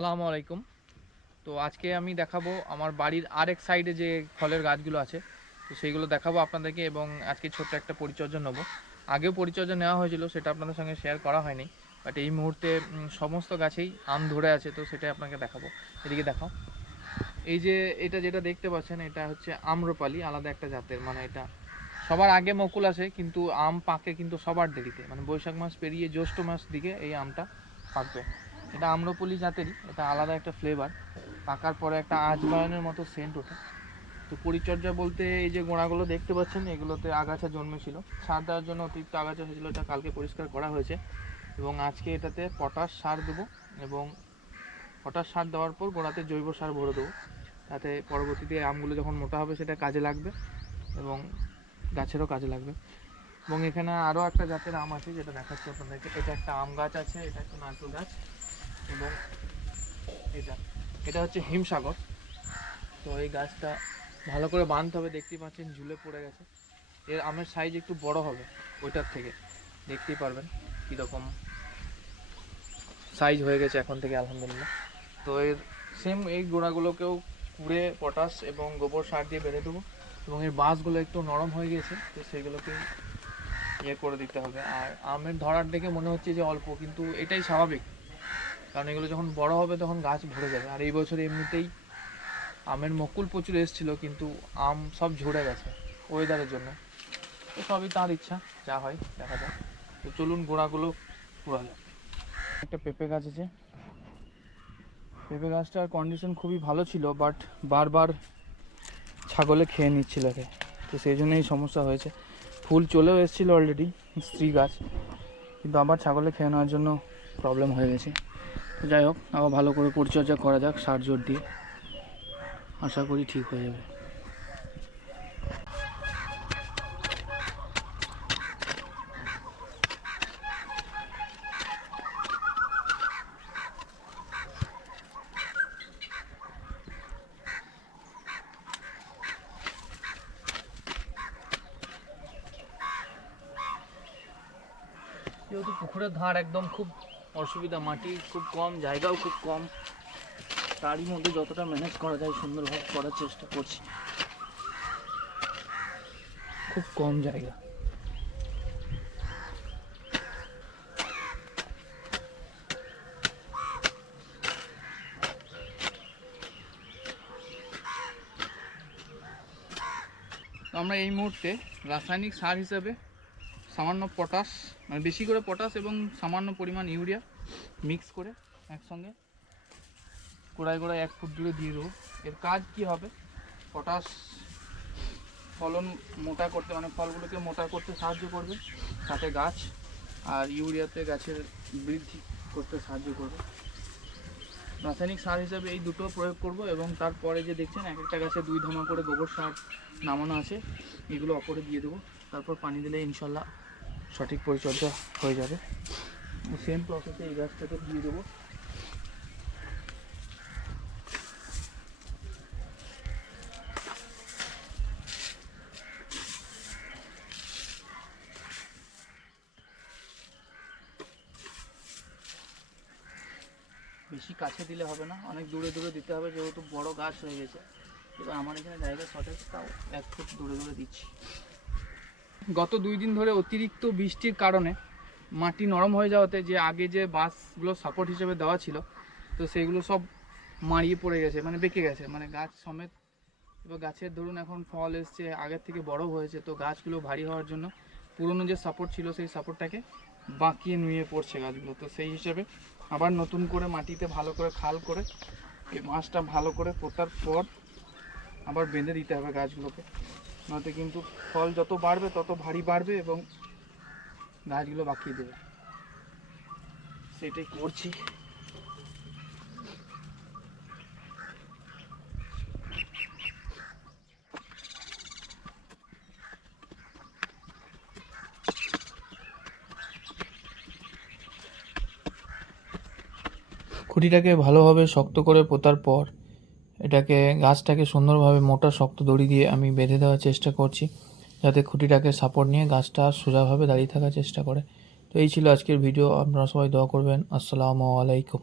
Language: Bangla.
আসসালামু আলাইকুম। তো আজকে আমি দেখাবো আমার বাড়ির আরেক সাইডে যে ফলের গাছগুলো আছে, তো সেইগুলো দেখাবো আপনাদেরকে এবং আজকে ছোট্ট একটা পরিচর্যা নেবো। আগেও পরিচর্যা নেওয়া হয়েছিল, সেটা আপনাদের সঙ্গে শেয়ার করা হয়নি। বাট এই মুহূর্তে সমস্ত গাছেই আম ধরে আছে, তো সেটাই আপনাকে দেখাবো। এদিকে দেখাও। এই যে এটা যেটা দেখতে পাচ্ছেন, এটা হচ্ছে আম্রপালি, আলাদা একটা জাতের। মানে এটা সবার আগে মুকুল আসে, কিন্তু আম পাকে কিন্তু সবার দেরিতে। মানে বৈশাখ মাস পেরিয়ে জ্যৈষ্ঠ মাস দিকে এই আমটা পাকবে। এটা আম্রপলি জাতেরই, এটা আলাদা একটা ফ্লেভার। পাকার পরে একটা আজবায়নের মতো সেন্ট ওঠে। তো পরিচর্যা বলতে এই যে গোড়াগুলো দেখতে পাচ্ছেন, এগুলোতে আগাছা জন্মেছিল, সার দেওয়ার জন্য অতিরিক্ত আগাছা হয়েছিল, এটা কালকে পরিষ্কার করা হয়েছে। এবং আজকে এটাতে পটাশ সার দেবো, এবং পটাশ সার দেওয়ার পর গোড়াতে জৈব সার ভরে দেবো, তাতে পরবর্তীতে আমগুলো যখন মোটা হবে সেটা কাজে লাগবে এবং গাছেরও কাজে লাগবে। এবং এখানে আরও একটা জাতের আম আছে, যেটা দেখাচ্ছি আপনাদেরকে। এটা একটা আম গাছ আছে, এটা একটা নারকেল গাছ, এবং এটা এটা হচ্ছে হিমসাগর। তো এই গাছটা ভালো করে বাঁধতে হবে, দেখতেই পাচ্ছেন ঝুলে পড়ে গেছে। এর আমের সাইজ একটু বড় হবে ওইটার থেকে, দেখতেই পারবেন কীরকম সাইজ হয়ে গেছে এখন থেকে, আলহামদুলিল্লাহ। তো এর সেম এই গোড়াগুলোকেও কুড়ে পটাশ এবং গোবর সার দিয়ে বেঁধে দেবো, এবং এর বাঁশগুলো একটু নরম হয়ে গেছে, তো সেগুলোকে ইয়ে করে দিতে হবে। আর আমের ধরার দেখে মনে হচ্ছে যে অল্প, কিন্তু এটাই স্বাভাবিক, কারণ এগুলো যখন বড় হবে তখন গাছ ভরে যাবে। আর এই বছর এমনিতেই আমের মুকুল প্রচুর এসেছিলো, কিন্তু আম সব ঝরে গেছে ওয়েদারের জন্য। তো সবই তার ইচ্ছা, যা হয় দেখা যাক। তো চলুন গোড়াগুলো পুরা যাক। একটা পেঁপে গাছ আছে, পেঁপে গাছটার কন্ডিশন খুবই ভালো ছিল, বাট বারবার ছাগলে খেয়ে নিচ্ছিল একে, তো সেই জন্যই সমস্যা হয়েছে। ফুল চলেও এসেছিলো অলরেডি, স্ত্রী গাছ, কিন্তু আবার ছাগলে খেয়ে নেওয়ার জন্য প্রবলেম হয়ে গেছে। তো যাই হোক, আবার ভালো করে পরিচর্যা করা যাক সার জোর দিয়ে, আশা করি ঠিক হয়ে যাবে। যেহেতু পুকুরের ধার একদম খুব অসুবিধা, মাটি খুব কম, জায়গাও খুব কম, তারই মধ্যে যতটা ম্যানেজ করা যায় সুন্দরভাবে করার চেষ্টা করছি। খুব কম জায়গা। আমরা এই মুহূর্তে রাসায়নিক সার হিসেবে সামান্য পটাশ, মানে বেশি করে পটাশ এবং সামান্য পরিমাণ ইউরিয়া মিক্স করে একসঙ্গে গোড়ায় গোড়ায় 1 ফুট দূরে দিয়ে দেবো। এর কাজ কি হবে? পটাশ ফলন মোটা করতে, মানে ফলগুলোকে মোটা করতে সাহায্য করবে, সাথে গাছ, আর ইউরিয়াতে গাছের বৃদ্ধি করতে সাহায্য করবে। রাসায়নিক সার হিসেবে এই দুটো প্রয়োগ করব, এবং তারপরে যে দেখছেন এক একটা গাছে 2 ধামা করে গোবর সার নামানো আছে, এগুলো অপরে দিয়ে দেবো। তারপর পানি দিলে ইনশাল্লাহ সঠিক পরিচর্যা হয়ে যাবে। সেম প্রসেসে এই গাছটাকে দিয়ে দেবো। বেশি কাছে দিলে হবে না, অনেক দূরে দূরে দিতে হবে, যেহেতু বড় গাছ হয়ে গেছে। এবার আমার এখানে জায়গা শর্টেজ, তাও 1 ফুট দূরে দূরে দিচ্ছি। গত 2 দিন ধরে অতিরিক্ত বৃষ্টির কারণে মাটি নরম হয়ে যাওয়াতে, যে আগে যে বাঁশগুলো সাপোর্ট হিসেবে দেওয়া ছিল, তো সেইগুলো সব মাড়িয়ে পড়ে গেছে, মানে বেঁকে গেছে, মানে গাছ সমেত। এবার গাছের ধরুন এখন ফল এসছে, আগের থেকে বড় হয়েছে, তো গাছগুলো ভারী হওয়ার জন্য পুরনো যে সাপোর্ট ছিল সেই সাপোর্টটাকে বাঁকিয়ে নুয়ে পড়ছে গাছগুলো। তো সেই হিসেবে আবার নতুন করে মাটিতে ভালো করে খাল করে এই মাছটা ভালো করে পোতার পর আবার বেঁধে দিতে হবে গাছগুলোকে, নয়তো কিন্তু ফল যত বাড়বে তত ভারী বাড়বে এবং গাছগুলো বাঁকিয়ে দেবে। সেটাই করছি। খুঁটিটাকে ভালোভাবে শক্ত করে পোতার পর এটাকে, গাছটাকে সুন্দরভাবে মোটা শক্ত দড়ি দিয়ে আমি বেঁধে দেওয়ার চেষ্টা করছি, যাতে খুঁটিটাকে সাপোর্ট নিয়ে গাছটা সোজাভাবে দাঁড়িয়ে থাকার চেষ্টা করে। তো এই ছিল আজকের ভিডিও। আপনারা সবাই দোয়া করবেন। আসসালামু আলাইকুম।